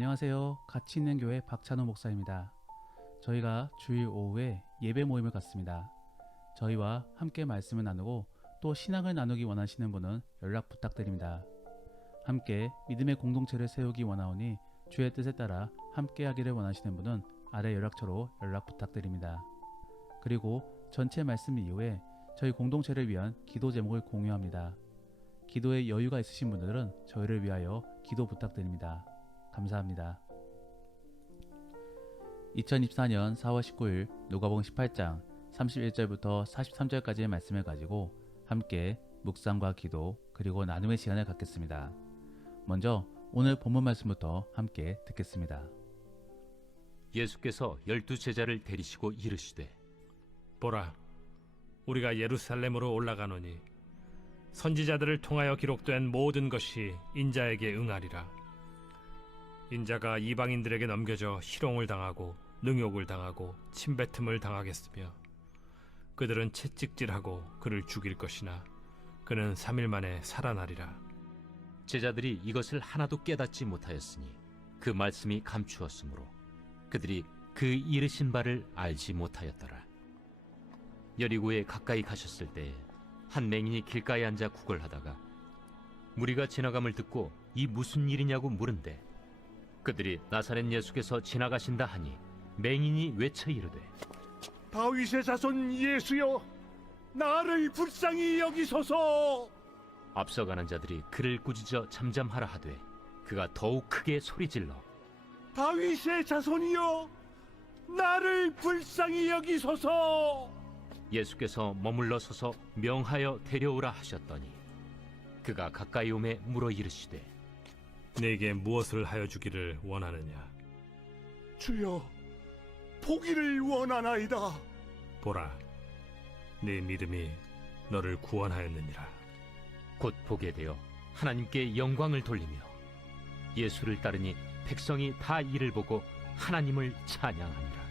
안녕하세요. 가치 있는 교회 박찬호 목사입니다. 저희가 주일 오후에 예배 모임을 갖습니다. 저희와 함께 말씀을 나누고 또 신앙을 나누기 원하시는 분은 연락 부탁드립니다. 함께 믿음의 공동체를 세우기 원하오니 주의 뜻에 따라 함께 하기를 원하시는 분은 아래 연락처로 연락 부탁드립니다. 그리고 전체 말씀 이후에 저희 공동체를 위한 기도 제목을 공유합니다. 기도에 여유가 있으신 분들은 저희를 위하여 기도 부탁드립니다. 감사합니다. 2024년 4월 19일 누가복음 18장 31절부터 43절까지의 말씀을 가지고 함께 묵상과 기도 그리고 나눔의 시간을 갖겠습니다. 먼저 오늘 본문 말씀부터 함께 듣겠습니다. 예수께서 12제자를 데리시고 이르시되 보라, 우리가 예루살렘으로 올라가노니 선지자들을 통하여 기록된 모든 것이 인자에게 응하리라. 인자가 이방인들에게 넘겨져 희롱을 당하고 능욕을 당하고 침뱉음을 당하겠으며 그들은 채찍질하고 그를 죽일 것이나 그는 3일 만에 살아나리라. 제자들이 이것을 하나도 깨닫지 못하였으니 그 말씀이 감추었으므로 그들이 그 이르신 바를 알지 못하였더라. 여리고에 가까이 가셨을 때에 한 맹인이 길가에 앉아 구걸하다가 무리가 지나감을 듣고 이 무슨 일이냐고 물은데 그들이 나사렛 예수께서 지나가신다 하니 맹인이 외쳐 이르되 다윗의 자손 예수여, 나를 불쌍히 여기소서. 앞서가는 자들이 그를 꾸짖어 잠잠하라 하되 그가 더욱 크게 소리질러 다윗의 자손이여, 나를 불쌍히 여기소서. 예수께서 머물러 서서 명하여 데려오라 하셨더니 그가 가까이 오매 물어 이르시되 내게 무엇을 하여 주기를 원하느냐? 주여, 보기를 원하나이다. 보라, 네 믿음이 너를 구원하였느니라. 곧 보게 되어 하나님께 영광을 돌리며 예수를 따르니 백성이 다 이를 보고 하나님을 찬양하니라.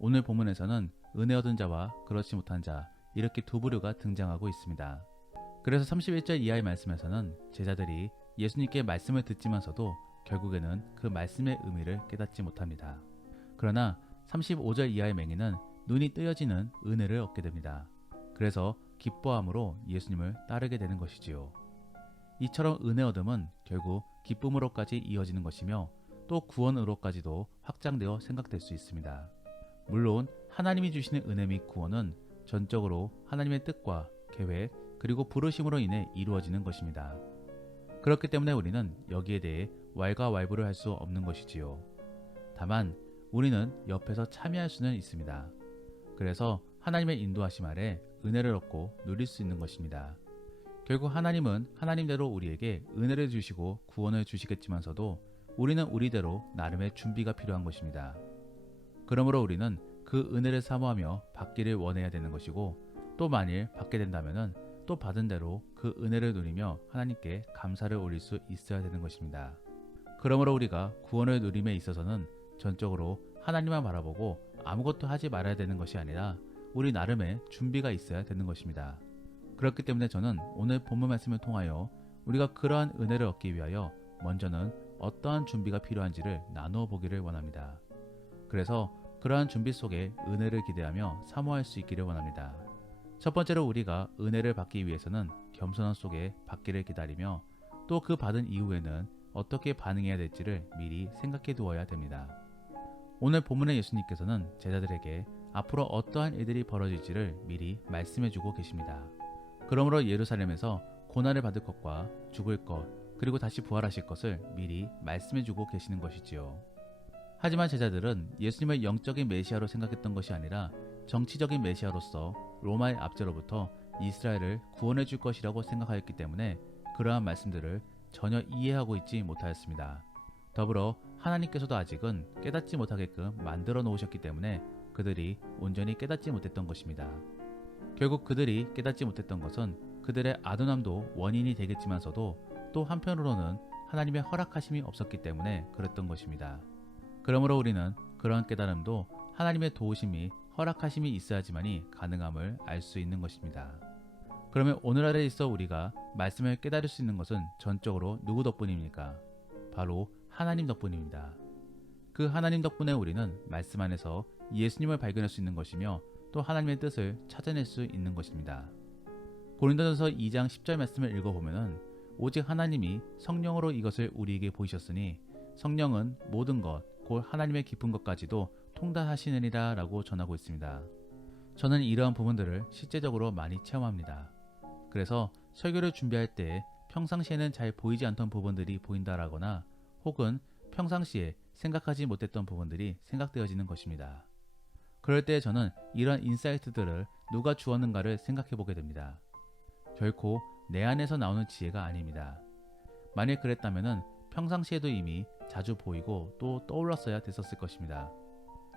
오늘 본문에서는 은혜 얻은 자와 그렇지 못한 자 이렇게 두 부류가 등장하고 있습니다. 그래서 31절 이하의 말씀에서는 제자들이 예수님께 말씀을 듣지만서도 결국에는 그 말씀의 의미를 깨닫지 못합니다. 그러나 35절 이하의 맹인은 눈이 뜨여지는 은혜를 얻게 됩니다. 그래서 기뻐함으로 예수님을 따르게 되는 것이지요. 이처럼 은혜 얻음은 결국 기쁨으로까지 이어지는 것이며 또 구원으로까지도 확장되어 생각될 수 있습니다. 물론 하나님이 주시는 은혜 및 구원은 전적으로 하나님의 뜻과 계획 그리고 부르심으로 인해 이루어지는 것입니다. 그렇기 때문에 우리는 여기에 대해 왈가왈부를 할 수 없는 것이지요. 다만 우리는 옆에서 참여할 수는 있습니다. 그래서 하나님의 인도하심 아래 은혜를 얻고 누릴 수 있는 것입니다. 결국 하나님은 하나님대로 우리에게 은혜를 주시고 구원을 주시겠지만서도 우리는 우리대로 나름의 준비가 필요한 것입니다. 그러므로 우리는 그 은혜를 사모하며 받기를 원해야 되는 것이고 또 만일 받게 된다면 또 받은 대로 그 은혜를 누리며 하나님께 감사를 올릴 수 있어야 되는 것입니다. 그러므로 우리가 구원을 누림에 있어서는 전적으로 하나님만 바라보고 아무것도 하지 말아야 되는 것이 아니라 우리 나름의 준비가 있어야 되는 것입니다. 그렇기 때문에 저는 오늘 본문 말씀을 통하여 우리가 그러한 은혜를 얻기 위하여 먼저는 어떠한 준비가 필요한지를 나누어 보기를 원합니다. 그래서 그러한 준비 속에 은혜를 기대하며 사모할 수 있기를 원합니다. 첫 번째로 우리가 은혜를 받기 위해서는 겸손함 속에 받기를 기다리며 또 그 받은 이후에는 어떻게 반응해야 될지를 미리 생각해 두어야 됩니다. 오늘 본문의 예수님께서는 제자들에게 앞으로 어떠한 일들이 벌어질지를 미리 말씀해 주고 계십니다. 그러므로 예루살렘에서 고난을 받을 것과 죽을 것 그리고 다시 부활하실 것을 미리 말씀해 주고 계시는 것이지요. 하지만 제자들은 예수님을 영적인 메시아로 생각했던 것이 아니라 정치적인 메시아로서 로마의 압제로부터 이스라엘을 구원해 줄 것이라고 생각하였기 때문에 그러한 말씀들을 전혀 이해하고 있지 못하였습니다. 더불어 하나님께서도 아직은 깨닫지 못하게끔 만들어 놓으셨기 때문에 그들이 온전히 깨닫지 못했던 것입니다. 결국 그들이 깨닫지 못했던 것은 그들의 아둔함도 원인이 되겠지만서도 또 한편으로는 하나님의 허락하심이 없었기 때문에 그랬던 것입니다. 그러므로 우리는 그러한 깨달음도 하나님의 도우심이 허락하심이 있어야지만이 가능함을 알 수 있는 것입니다. 그러면 오늘날에 있어 우리가 말씀을 깨달을 수 있는 것은 전적으로 누구 덕분입니까? 바로 하나님 덕분입니다. 그 하나님 덕분에 우리는 말씀 안에서 예수님을 발견할 수 있는 것이며 또 하나님의 뜻을 찾아낼 수 있는 것입니다. 고린도전서 2장 10절 말씀을 읽어보면 오직 하나님이 성령으로 이것을 우리에게 보이셨으니 성령은 모든 것, 곧 하나님의 깊은 것까지도 통달하시느니라 라고 전하고 있습니다. 저는 이러한 부분들을 실제적으로 많이 체험합니다. 그래서 설교를 준비할 때 평상시에는 잘 보이지 않던 부분들이 보인다라거나 혹은 평상시에 생각하지 못했던 부분들이 생각되어지는 것입니다. 그럴 때 저는 이러한 인사이트들을 누가 주었는가를 생각해 보게 됩니다. 결코 내 안에서 나오는 지혜가 아닙니다. 만일 그랬다면 평상시에도 이미 자주 보이고 또 떠올랐어야 됐었을 것입니다.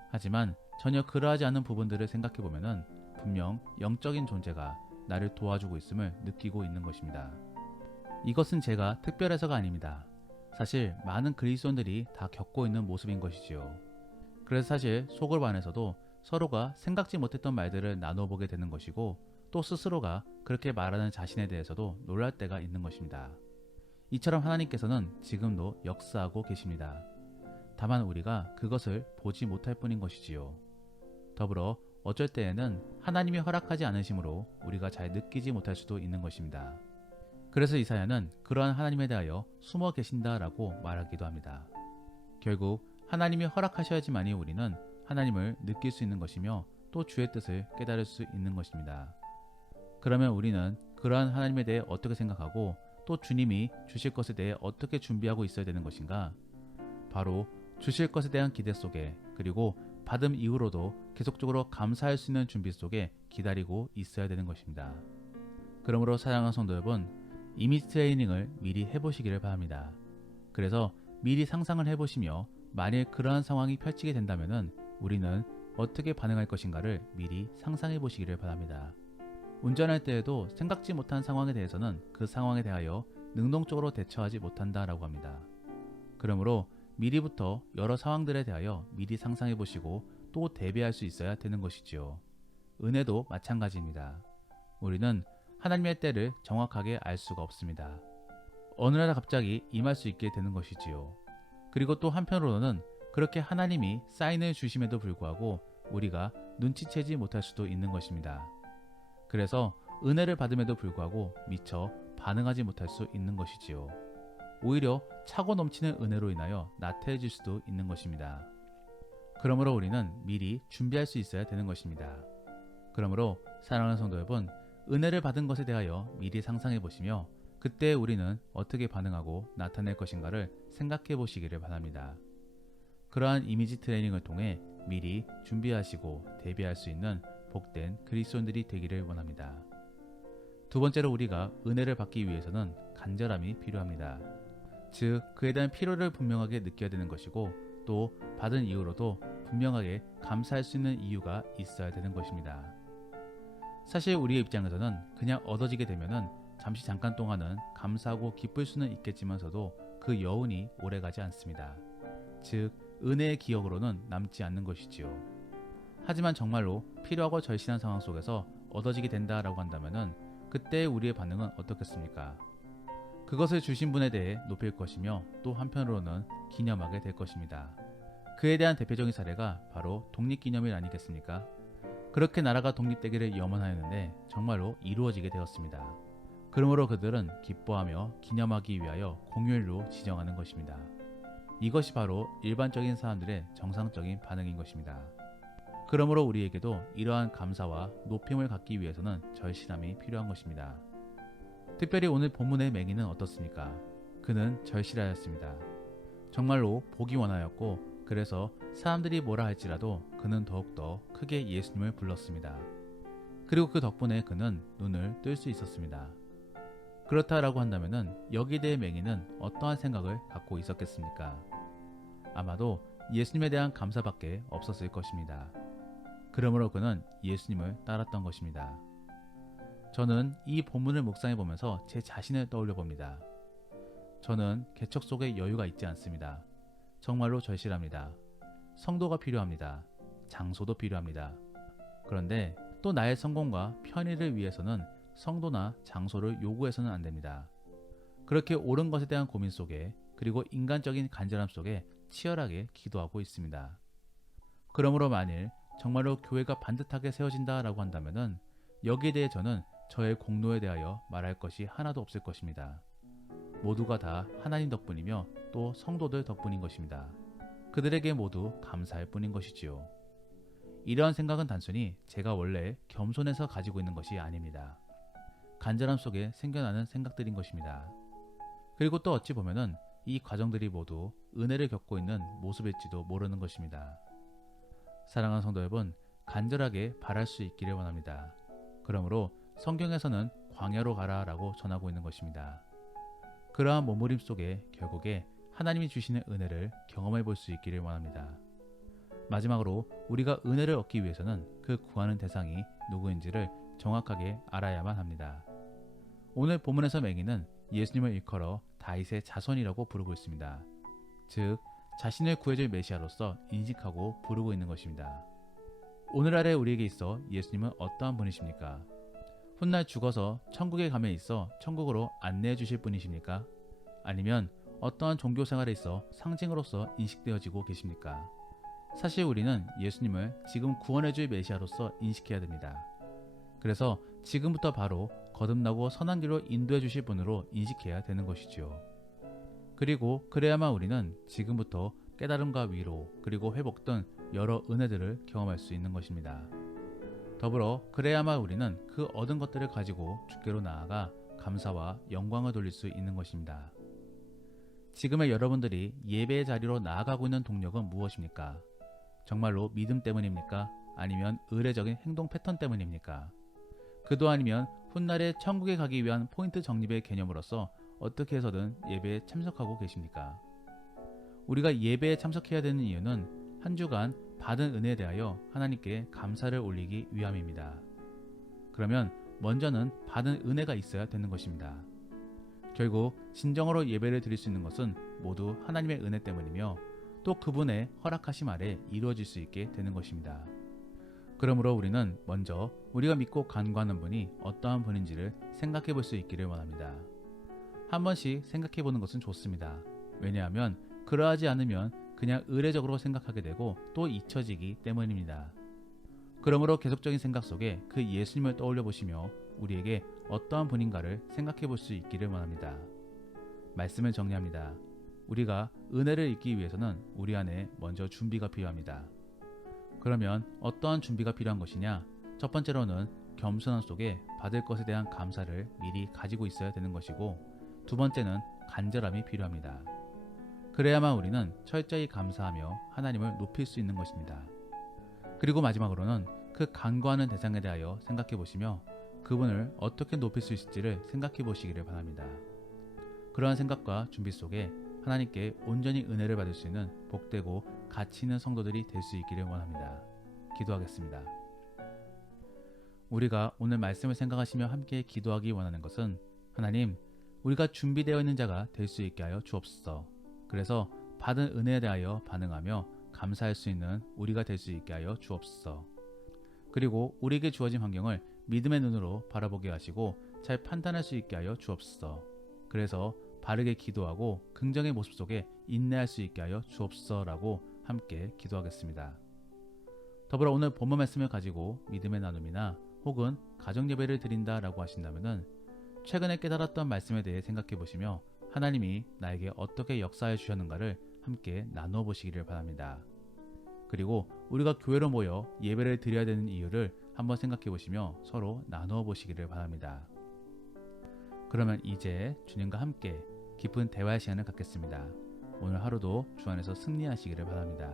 하지만 전혀 그러하지 않은 부분들을 생각해 보면 분명 영적인 존재가 나를 도와주고 있음을 느끼고 있는 것입니다. 이것은 제가 특별해서가 아닙니다. 사실 많은 그리스도인들이 다 겪고 있는 모습인 것이지요. 그래서 사실 속을 안에서도 서로가 생각지 못했던 말들을 나눠보게 되는 것이고 또 스스로가 그렇게 말하는 자신에 대해서도 놀랄 때가 있는 것입니다. 이처럼 하나님께서는 지금도 역사하고 계십니다. 다만 우리가 그것을 보지 못할 뿐인 것이지요. 더불어 어쩔 때에는 하나님이 허락하지 않으심으로 우리가 잘 느끼지 못할 수도 있는 것입니다. 그래서 이사야는 그러한 하나님에 대하여 숨어 계신다라고 말하기도 합니다. 결국 하나님이 허락하셔야지만이 우리는 하나님을 느낄 수 있는 것이며 또 주의 뜻을 깨달을 수 있는 것입니다. 그러면 우리는 그러한 하나님에 대해 어떻게 생각하고 또 주님이 주실 것에 대해 어떻게 준비하고 있어야 되는 것인가? 바로 주실 것에 대한 기대 속에 그리고 받음 이후로도 계속적으로 감사할 수 있는 준비 속에 기다리고 있어야 되는 것입니다. 그러므로 사랑하는 성도 여러분, 이미지 트레이닝을 미리 해보시기를 바랍니다. 그래서 미리 상상을 해보시며 만일 그러한 상황이 펼치게 된다면 우리는 어떻게 반응할 것인가를 미리 상상해 보시기를 바랍니다. 운전할 때에도 생각지 못한 상황에 대해서는 그 상황에 대하여 능동적으로 대처하지 못한다라고 합니다. 그러므로 미리부터 여러 상황들에 대하여 미리 상상해 보시고 또 대비할 수 있어야 되는 것이지요. 은혜도 마찬가지입니다. 우리는 하나님의 때를 정확하게 알 수가 없습니다. 어느 날 갑자기 임할 수 있게 되는 것이지요. 그리고 또 한편으로는 그렇게 하나님이 사인을 주심에도 불구하고 우리가 눈치채지 못할 수도 있는 것입니다. 그래서 은혜를 받음에도 불구하고 미처 반응하지 못할 수 있는 것이지요. 오히려 차고 넘치는 은혜로 인하여 나태해질 수도 있는 것입니다. 그러므로 우리는 미리 준비할 수 있어야 되는 것입니다. 그러므로 사랑하는 성도 여러분, 은혜를 받은 것에 대하여 미리 상상해 보시며 그때 우리는 어떻게 반응하고 나타낼 것인가를 생각해 보시기를 바랍니다. 그러한 이미지 트레이닝을 통해 미리 준비하시고 대비할 수 있는 복된 그리스도인들이 되기를 원합니다. 두 번째로 우리가 은혜를 받기 위해서는 간절함이 필요합니다. 즉 그에 대한 필요를 분명하게 느껴야 되는 것이고 또 받은 이후로도 분명하게 감사할 수 있는 이유가 있어야 되는 것입니다. 사실 우리의 입장에서는 그냥 얻어지게 되면은 잠깐 동안은 감사하고 기쁠 수는 있겠지만서도 그 여운이 오래가지 않습니다. 즉 은혜의 기억으로는 남지 않는 것이지요. 하지만 정말로 필요하고 절실한 상황 속에서 얻어지게 된다라고 한다면은 그때 우리의 반응은 어떻겠습니까? 그것을 주신 분에 대해 높일 것이며 또 한편으로는 기념하게 될 것입니다. 그에 대한 대표적인 사례가 바로 독립기념일 아니겠습니까? 그렇게 나라가 독립되기를 염원하였는데 정말로 이루어지게 되었습니다. 그러므로 그들은 기뻐하며 기념하기 위하여 공휴일로 지정하는 것입니다. 이것이 바로 일반적인 사람들의 정상적인 반응인 것입니다. 그러므로 우리에게도 이러한 감사와 높임을 갖기 위해서는 절실함이 필요한 것입니다. 특별히 오늘 본문의 맹인은 어떻습니까? 그는 절실하였습니다. 정말로 보기 원하였고 그래서 사람들이 뭐라 할지라도 그는 더욱더 크게 예수님을 불렀습니다. 그리고 그 덕분에 그는 눈을 뜰 수 있었습니다. 그렇다라고 한다면 여기에 대해 맹인은 어떠한 생각을 갖고 있었겠습니까? 아마도 예수님에 대한 감사밖에 없었을 것입니다. 그러므로 그는 예수님을 따랐던 것입니다. 저는 이 본문을 묵상해 보면서 제 자신을 떠올려 봅니다. 저는 개척 속에 여유가 있지 않습니다. 정말로 절실합니다. 성도가 필요합니다. 장소도 필요합니다. 그런데 또 나의 성공과 편의를 위해서는 성도나 장소를 요구해서는 안 됩니다. 그렇게 옳은 것에 대한 고민 속에 그리고 인간적인 간절함 속에 치열하게 기도하고 있습니다. 그러므로 만일 정말로 교회가 반듯하게 세워진다라고 한다면은 여기에 대해 저는 저의 공로에 대하여 말할 것이 하나도 없을 것입니다. 모두가 다 하나님 덕분이며 또 성도들 덕분인 것입니다. 그들에게 모두 감사할 뿐인 것이지요. 이러한 생각은 단순히 제가 원래 겸손해서 가지고 있는 것이 아닙니다. 간절함 속에 생겨나는 생각들인 것입니다. 그리고 또 어찌 보면은 이 과정들이 모두 은혜를 겪고 있는 모습일지도 모르는 것입니다. 사랑하는 성도 여러분, 간절하게 바랄 수 있기를 원합니다. 그러므로 성경에서는 광야로 가라라고 전하고 있는 것입니다. 그러한 몸부림 속에 결국에 하나님이 주시는 은혜를 경험해 볼 수 있기를 원합니다. 마지막으로 우리가 은혜를 얻기 위해서는 그 구하는 대상이 누구인지를 정확하게 알아야만 합니다. 오늘 본문에서 맹인은 예수님을 일컬어 다윗의 자손이라고 부르고 있습니다. 즉 자신을 구해줄 메시아로서 인식하고 부르고 있는 것입니다. 오늘날의 우리에게 있어 예수님은 어떠한 분이십니까? 훗날 죽어서 천국에 감에 있어 천국으로 안내해 주실 분이십니까? 아니면 어떠한 종교 생활에 있어 상징으로서 인식되어지고 계십니까? 사실 우리는 예수님을 지금 구원해줄 메시아로서 인식해야 됩니다. 그래서 지금부터 바로 거듭나고 선한 길로 인도해 주실 분으로 인식해야 되는 것이지요. 그리고 그래야만 우리는 지금부터 깨달음과 위로 그리고 회복 등 여러 은혜들을 경험할 수 있는 것입니다. 더불어 그래야만 우리는 그 얻은 것들을 가지고 주께로 나아가 감사와 영광을 돌릴 수 있는 것입니다. 지금의 여러분들이 예배의 자리로 나아가고 있는 동력은 무엇입니까? 정말로 믿음 때문입니까? 아니면 의례적인 행동 패턴 때문입니까? 그도 아니면 훗날에 천국에 가기 위한 포인트 적립의 개념으로서 어떻게 해서든 예배에 참석하고 계십니까? 우리가 예배에 참석해야 되는 이유는 한 주간 받은 은혜에 대하여 하나님께 감사를 올리기 위함입니다. 그러면 먼저는 받은 은혜가 있어야 되는 것입니다. 결국 진정으로 예배를 드릴 수 있는 것은 모두 하나님의 은혜 때문이며 또 그분의 허락하심 아래 이루어질 수 있게 되는 것입니다. 그러므로 우리는 먼저 우리가 믿고 간구하는 분이 어떠한 분인지를 생각해 볼 수 있기를 원합니다. 한 번씩 생각해 보는 것은 좋습니다. 왜냐하면 그러하지 않으면 그냥 의례적으로 생각하게 되고 또 잊혀지기 때문입니다. 그러므로 계속적인 생각 속에 그 예수님을 떠올려 보시며 우리에게 어떠한 분인가를 생각해 볼 수 있기를 원합니다. 말씀을 정리합니다. 우리가 은혜를 잊기 위해서는 우리 안에 먼저 준비가 필요합니다. 그러면 어떠한 준비가 필요한 것이냐? 첫 번째로는 겸손함 속에 받을 것에 대한 감사를 미리 가지고 있어야 되는 것이고, 두 번째는 간절함이 필요합니다. 그래야만 우리는 철저히 감사하며 하나님을 높일 수 있는 것입니다. 그리고 마지막으로는 그 간구하는 대상에 대하여 생각해 보시며 그분을 어떻게 높일 수 있을지를 생각해 보시기를 바랍니다. 그러한 생각과 준비 속에 하나님께 온전히 은혜를 받을 수 있는 복되고 가치 있는 성도들이 될 수 있기를 원합니다. 기도하겠습니다. 우리가 오늘 말씀을 생각하시며 함께 기도하기 원하는 것은 하나님, 우리가 준비되어 있는 자가 될 수 있게 하여 주옵소서. 그래서 받은 은혜에 대하여 반응하며 감사할 수 있는 우리가 될 수 있게 하여 주옵소서. 그리고 우리에게 주어진 환경을 믿음의 눈으로 바라보게 하시고 잘 판단할 수 있게 하여 주옵소서. 그래서 바르게 기도하고 긍정의 모습 속에 인내할 수 있게 하여 주옵소서라고 함께 기도하겠습니다. 더불어 오늘 본문 말씀을 가지고 믿음의 나눔이나 혹은 가정 예배를 드린다라고 하신다면은 최근에 깨달았던 말씀에 대해 생각해 보시며 하나님이 나에게 어떻게 역사해 주셨는가를 함께 나누어 보시기를 바랍니다. 그리고 우리가 교회로 모여 예배를 드려야 되는 이유를 한번 생각해 보시며 서로 나누어 보시기를 바랍니다. 그러면 이제 주님과 함께 깊은 대화의 시간을 갖겠습니다. 오늘 하루도 주 안에서 승리하시기를 바랍니다.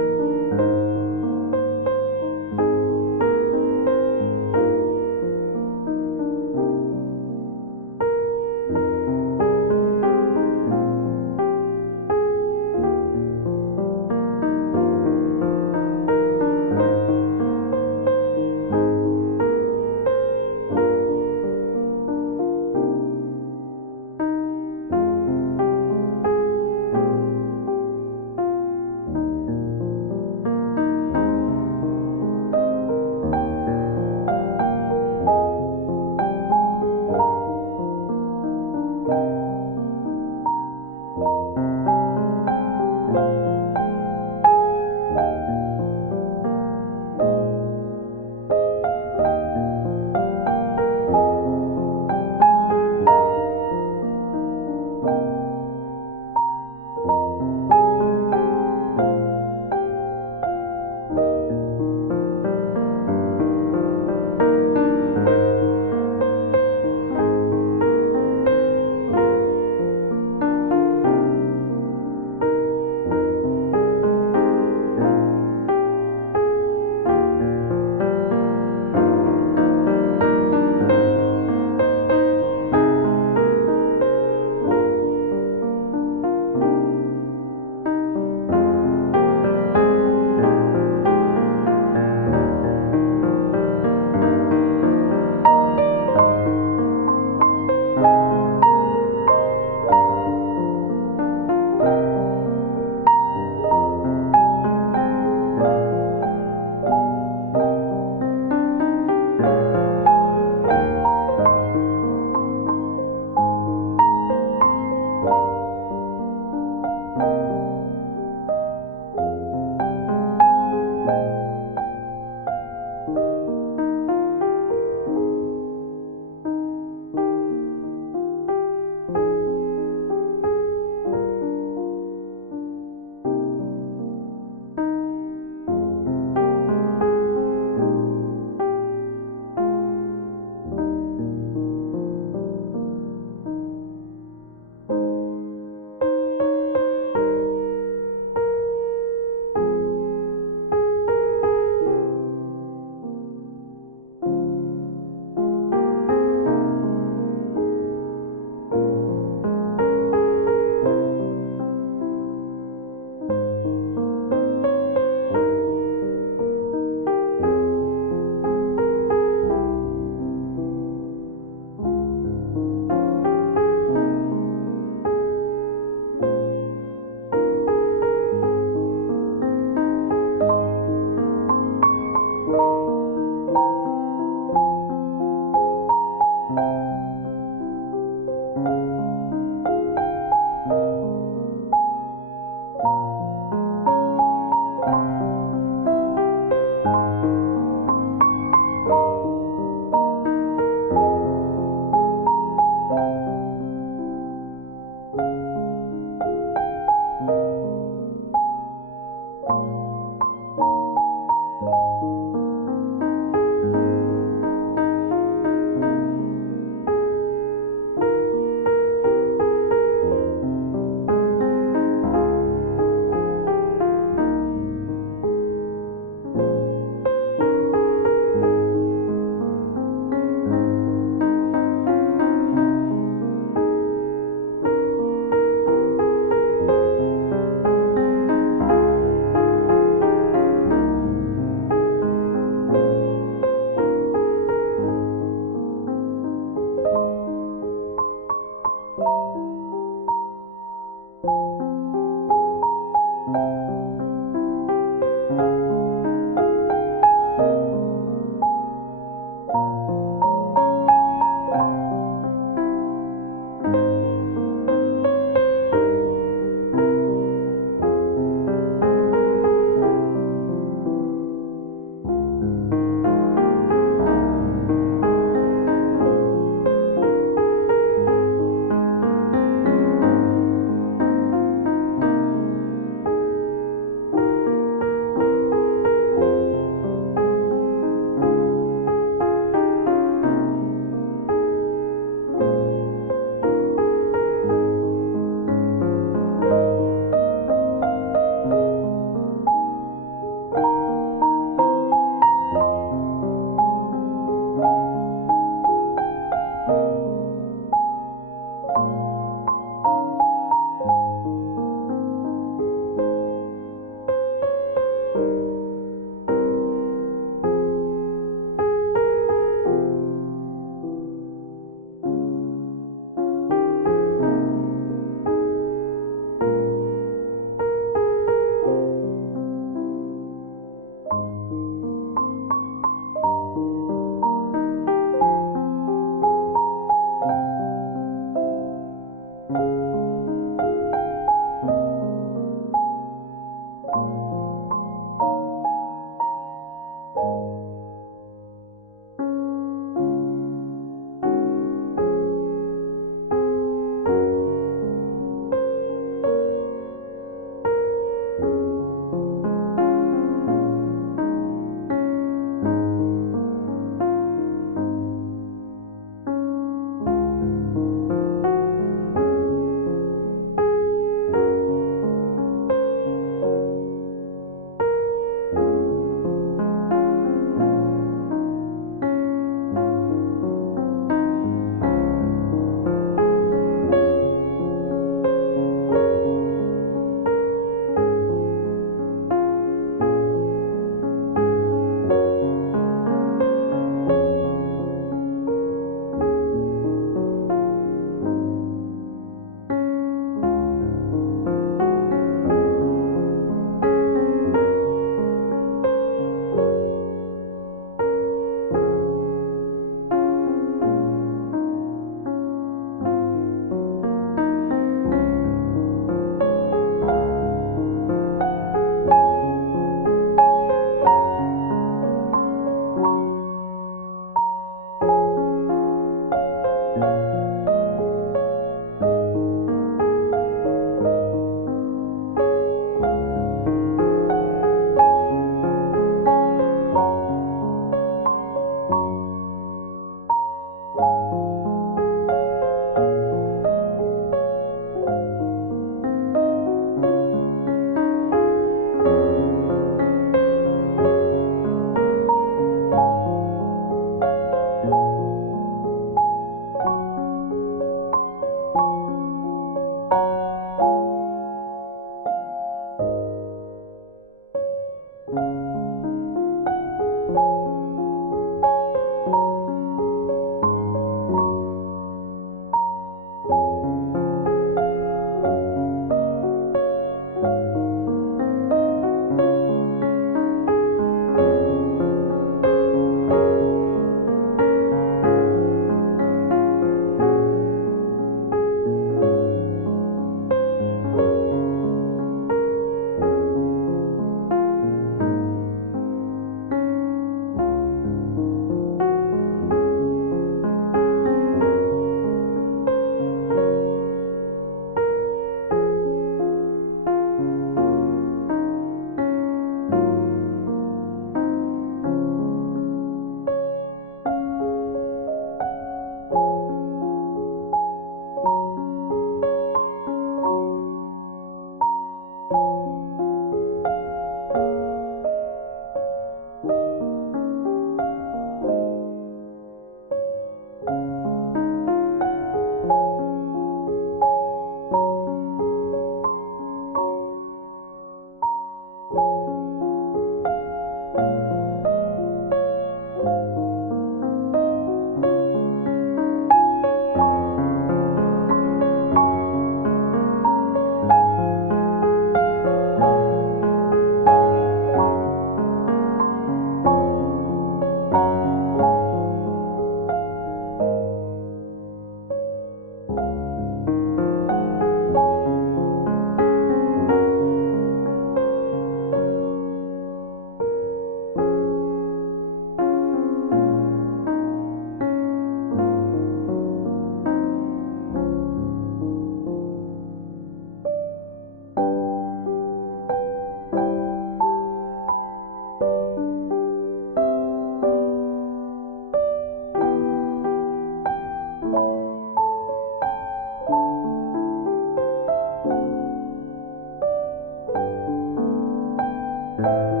음.